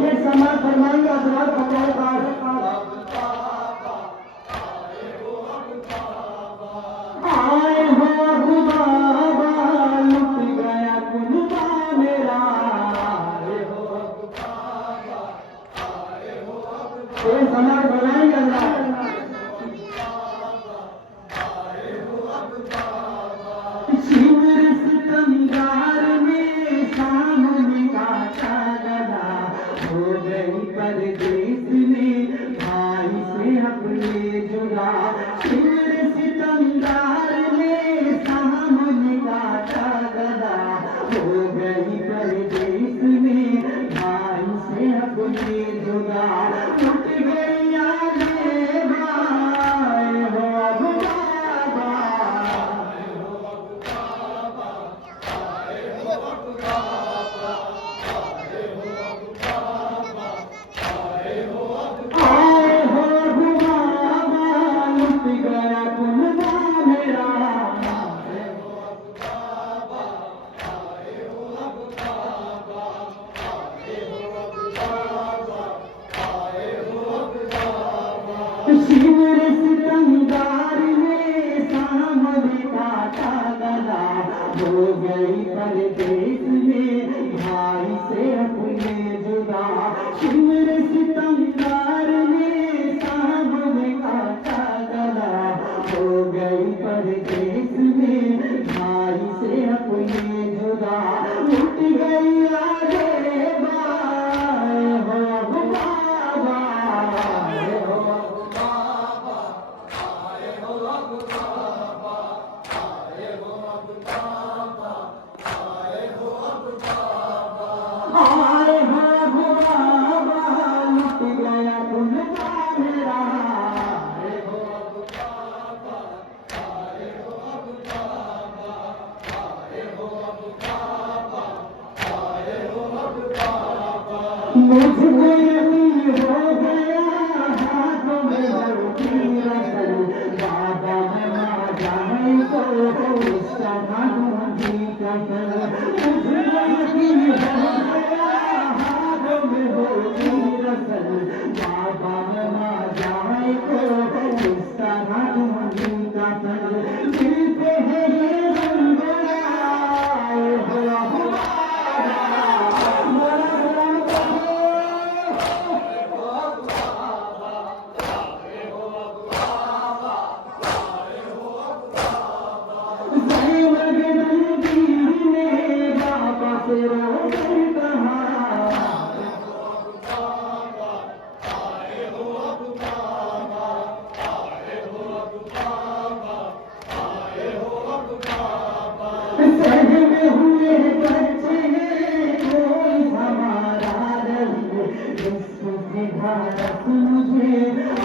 ये समाज फरमाएंगे हजरात पकड़ पास आए हो अब बाबा लुट गया कुनबा मेरा ये समाज फरमाएंगे हजरात शिवर सितमगार में सामने काटा गला हो गई परदेश में भाई से अपने जुदा शिवर सितमगार में सामने काटा गला हो गई परदेश में भाई से अपने जुदा उठ गई आगे भाई हो अब बाबा आए हो गुलाबा लुट गया कुनबा मेरा शिवर सितमगार में सामने काटा गला हो गई परदेश में भाई से अपने जुदा शिवर सितमगार में सामने काटा गला हो गई परदेश में भाई से अपने जुदा उठ गई आगे बाय हो अब बाबा आए हो बाबा लुट गया कुनबा मेरा मुझको यकीन हो गया हाथों में बढ़ती रसल बाबा मैं मां जाए तो उसका ढूंढी कसल मुझको यकीन हो गया हाथों में बढ़ती रसल बाबा मैं मां जाए तो उसका ढूंढी कसल दिल पे है ये रंगोलाए हो मुझे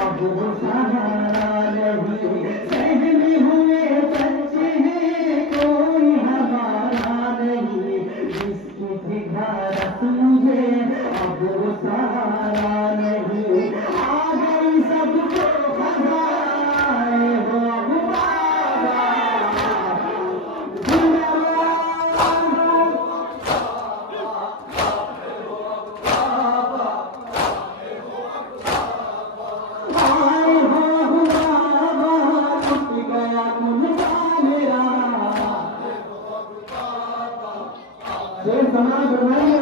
अब वो सहारा नहीं सहने हुए बच्चे हैं कोई हमारा नहीं जिसकी थी भारत मुझे अब वो सहारा नहीं आ गई सबको खजाए हो अब बाबा आए हो बाबा लुट गया कुनबा मेरा ये समाज बनाइए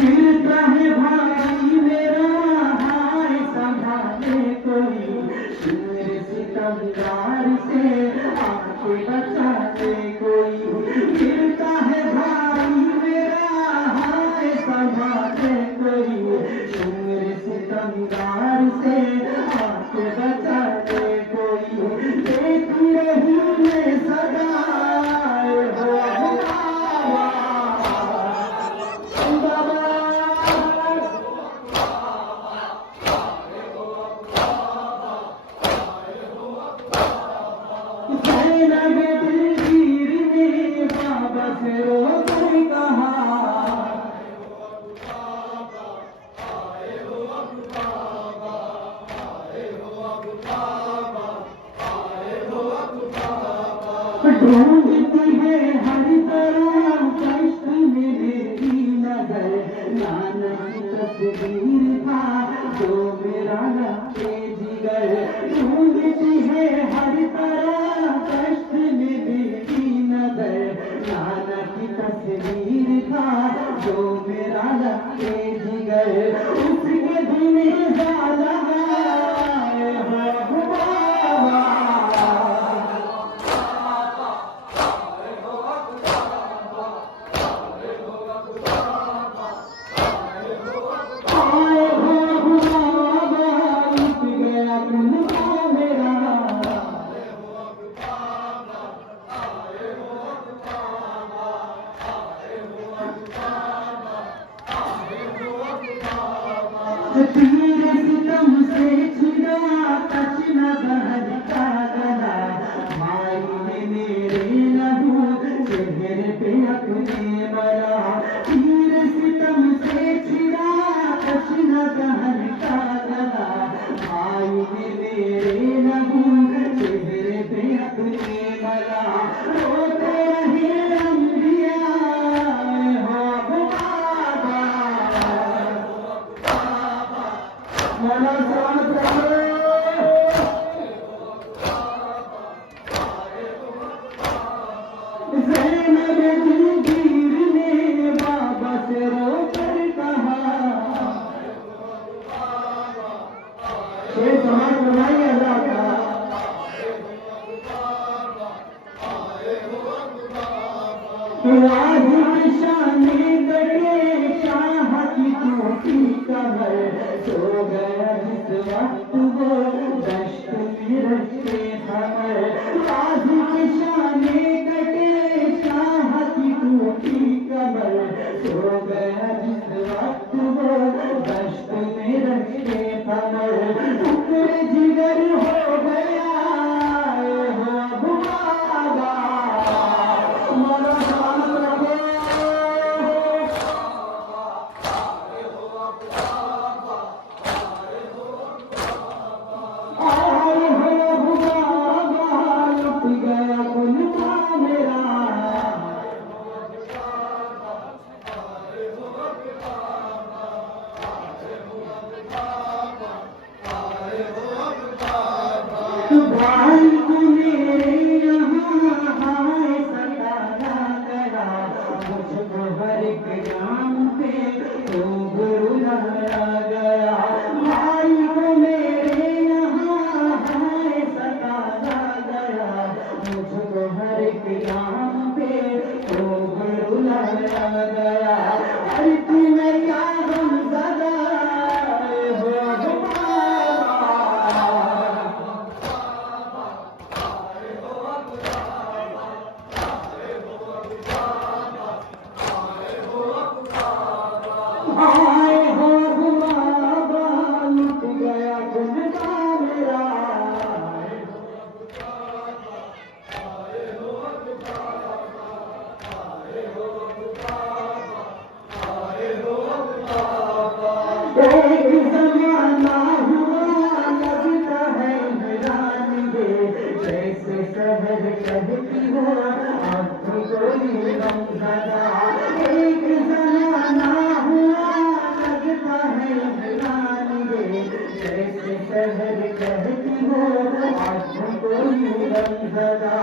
गिरता है भाई मेरा हाय संभाले कोई शिवर सितमगार से आके बचाते कोई गिरता है भाई मेरा हाय संभाले कोई शिवर सितमगार से आके बचाते कोई देख रही मैं सदाए हो बाबा जैनब दिलगीर ने बाबा से रोकर कहा ढूंढती है हर तरह कष्ट में मेरी नजर, नानक की तस्वीर था जो मेरा लगे जिगर। ढूंढती है हर तरह कष्ट में मेरी नजर, नानक की तस्वीर था जो मेरा लगे जिगर। उसके दिन ज़्यादा तीर सितम से छिड़ा कच न बहता गला, माई ने मेरे लहू चेहरे पे अपने मरा। तीर सितम से छिड़ा कच न बहता गला, माई ने मेरे लहू चेहरे पे अपने मरा। रोते रहे अंबिया हो बाबा, मौला सलामत रहे। ज़ैनब दिलगीर ने बाबा से रोकर कहा, शेर समाज बनाइए अल्लाह का। आज शाने गए शाह की टूटी कमर, सो गया जिस वक्त वो दश्त में रखते खबर। आज शाने गए शाह की टूटी कमर, सो गया जिस वक्त वो दश्त में रखते खबर। टुकड़े जिगर हो गया हो बाबा, मौला सलामत रखे। आए हो बाबा, लुट गया कुनबा मेरा। भाई को मेरे यहाँ हाय सताया गया, मुझको हर एक काम पे तो गुरु लगाया गया। भाई को मेरे यहाँ हाय सताया गया, मुझको हर एक काम पे तो गुरु लगाया गया। अरे तुम्हें क्या गम ज़दा हो बाबा, आए हो बाबा, लुट गया कुनबा मेरा। एक ज़माना हुआ लगता है हैरान गे, जैसे शहर कहती हो अब कोई गम ज़दा। एक ज़माना हुआ लगता है हैरान गे, जैसे शहर कहती हो अब कोई गम ज़दा।